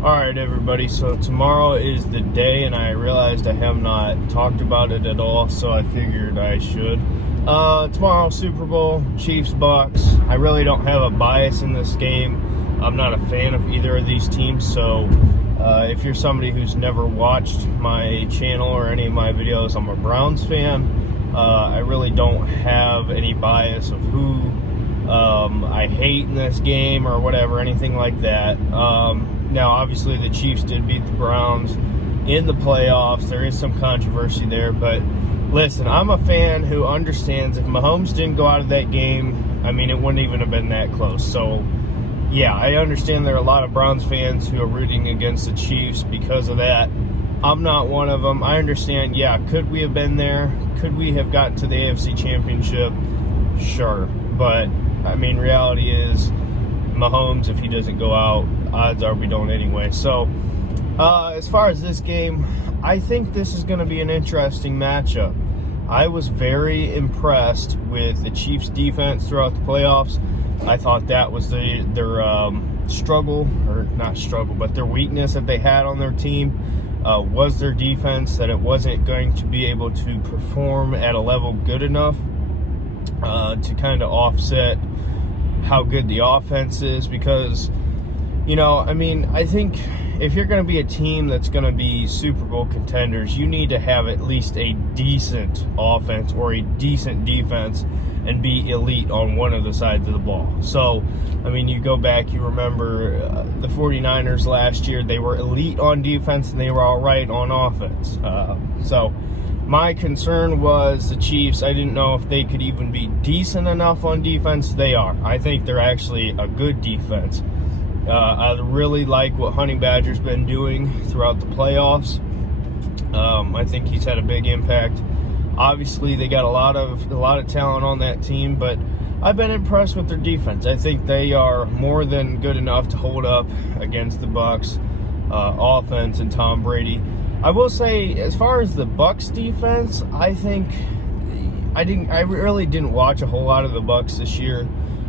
All right, everybody. So tomorrow is the day, and I realized I have not talked about it at all, so I figured I should. Tomorrow, Super Bowl, Chiefs, Bucks. I really don't have a bias in this game. I'm not a fan of either of these teams, so if you're somebody who's never watched my channel or any of my videos, I'm a Browns fan. I really don't have any bias of who I hate in this game or whatever, anything like that. Now, obviously, the Chiefs did beat the Browns in the playoffs. There is some controversy there, but listen, I'm a fan who understands if Mahomes didn't go out of that game, I mean, it wouldn't even have been that close. So, yeah, I understand there are a lot of Browns fans who are rooting against the Chiefs because of that. I'm not one of them. I understand, yeah, could we have been there? Could we have gotten to the AFC Championship? Sure, but, I mean, reality is Mahomes, if he doesn't go out, odds are we don't anyway. So, as far as this game, I think this is going to be an interesting matchup. I was very impressed with the Chiefs' defense throughout the playoffs. I thought that was their struggle, or not struggle, but their weakness that they had on their team was their defense, that it wasn't going to be able to perform at a level good enough to kind of offset how good the offense is. Because, you know, I mean, I think if you're going to be a team that's going to be Super Bowl contenders, you need to have at least a decent offense or a decent defense and be elite on one of the sides of the ball. So, I mean, you go back, you remember the 49ers last year, they were elite on defense and they were all right on offense. So, my concern was the Chiefs. I didn't know if they could even be decent enough on defense. They are. I think they're actually a good defense. I really like what Honey Badger's been doing throughout the playoffs. I think he's had a big impact. Obviously, they got a lot of talent on that team, but I've been impressed with their defense. I think they are more than good enough to hold up against the Bucks offense and Tom Brady. I will say, as far as the Bucks defense, I think I really didn't watch a whole lot of the Bucks this year.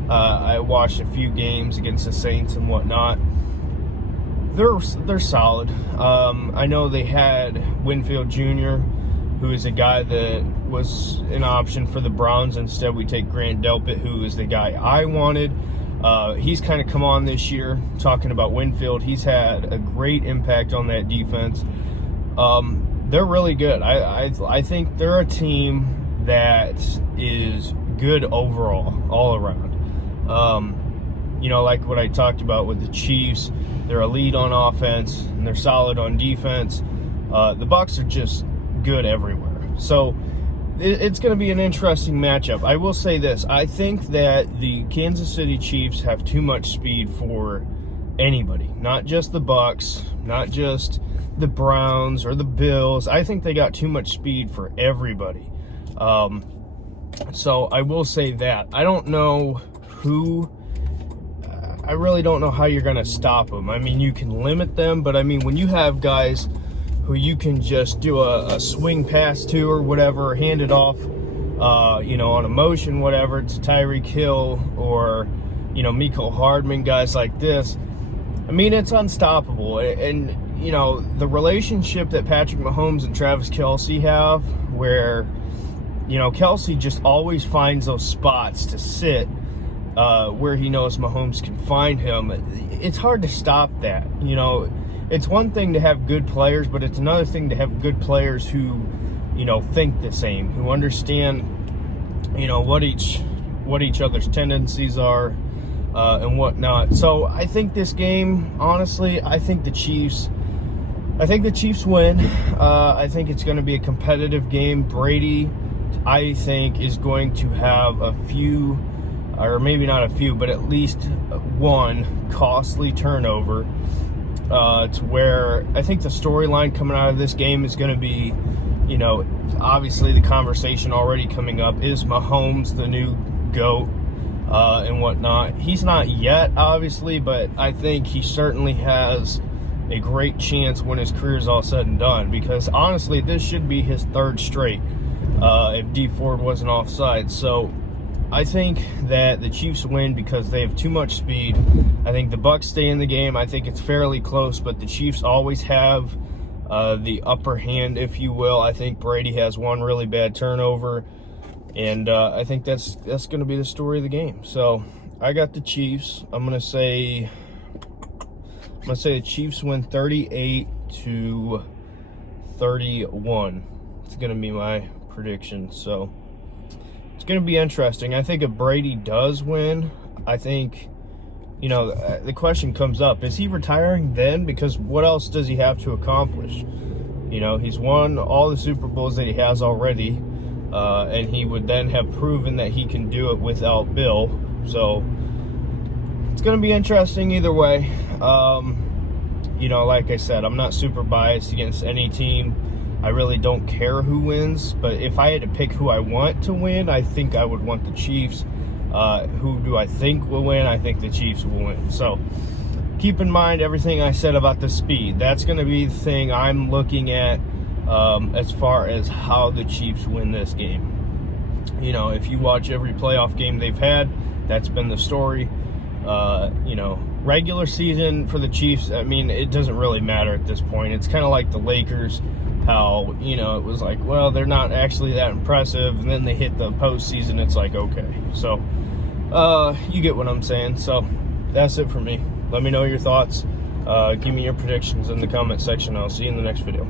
I watched a few games against the Saints and whatnot. They're solid. I know they had Winfield Jr., who is a guy that was an option for the Browns. Instead, we take Grant Delpit, who is the guy I wanted. He's kind of come on this year. Talking about Winfield, he's had a great impact on that defense. They're really good. I think they're a team that is good overall, all around. You know, like what I talked about with the Chiefs, they're elite on offense and they're solid on defense. The Bucks are just good everywhere. So it's going to be an interesting matchup. I will say this. I think that the Kansas City Chiefs have too much speed for anybody, not just the Bucks, not just the Browns or the Bills. I think they got too much speed for everybody. So I will say that. I don't know I really don't know how you're going to stop them. I mean, you can limit them, but I mean, when you have guys who you can just do a swing pass to or whatever, hand it off, you know, on a motion, whatever, to Tyreek Hill or, you know, Mecole Hardman, guys like this, I mean, it's unstoppable. And, you know, the relationship that Patrick Mahomes and Travis Kelce have, where, you know, Kelce just always finds those spots to sit where he knows Mahomes can find him. It's hard to stop that. You know, it's one thing to have good players, but it's another thing to have good players who, you know, think the same, who understand, you know, what each other's tendencies are and whatnot. So I think this game, honestly, I think the Chiefs win. I think it's going to be a competitive game. Brady, I think, is going to have a few, or maybe not a few, but at least one costly turnover to where I think the storyline coming out of this game is going to be, you know, obviously the conversation already coming up, is Mahomes the new GOAT and whatnot. He's not yet, obviously, but I think he certainly has a great chance when his career is all said and done, because honestly, this should be his third straight if Dee Ford wasn't offside. So I think that the Chiefs win because they have too much speed. I think the Bucs stay in the game. I think it's fairly close, but the Chiefs always have the upper hand, if you will. I think Brady has one really bad turnover, and I think that's going to be the story of the game. So I got the Chiefs. I'm gonna say the Chiefs win 38-31. It's gonna be my prediction. So it's going to be interesting. I think if Brady does win, I think, the question comes up, is he retiring then? Because what else does he have to accomplish? He's won all the Super Bowls that he has already, and he would then have proven that he can do it without Bill. So it's going to be interesting either way. Like I said, I'm not super biased against any team. I really don't care who wins, but if I had to pick who I want to win, I think I would want the Chiefs. Who do I think will win? I think the Chiefs will win. So keep in mind everything I said about the speed. That's going to be the thing I'm looking at as far as how the Chiefs win this game. If you watch every playoff game they've had, that's been the story. Regular season for the Chiefs, I mean, it doesn't really matter at this point. It's kind of like the Lakers. How, it was like, well, they're not actually that impressive, and then they hit the postseason, it's like, okay. So, you get what I'm saying. So, that's it for me. Let me know your thoughts. Give me your predictions in the comment section. I'll see you in the next video.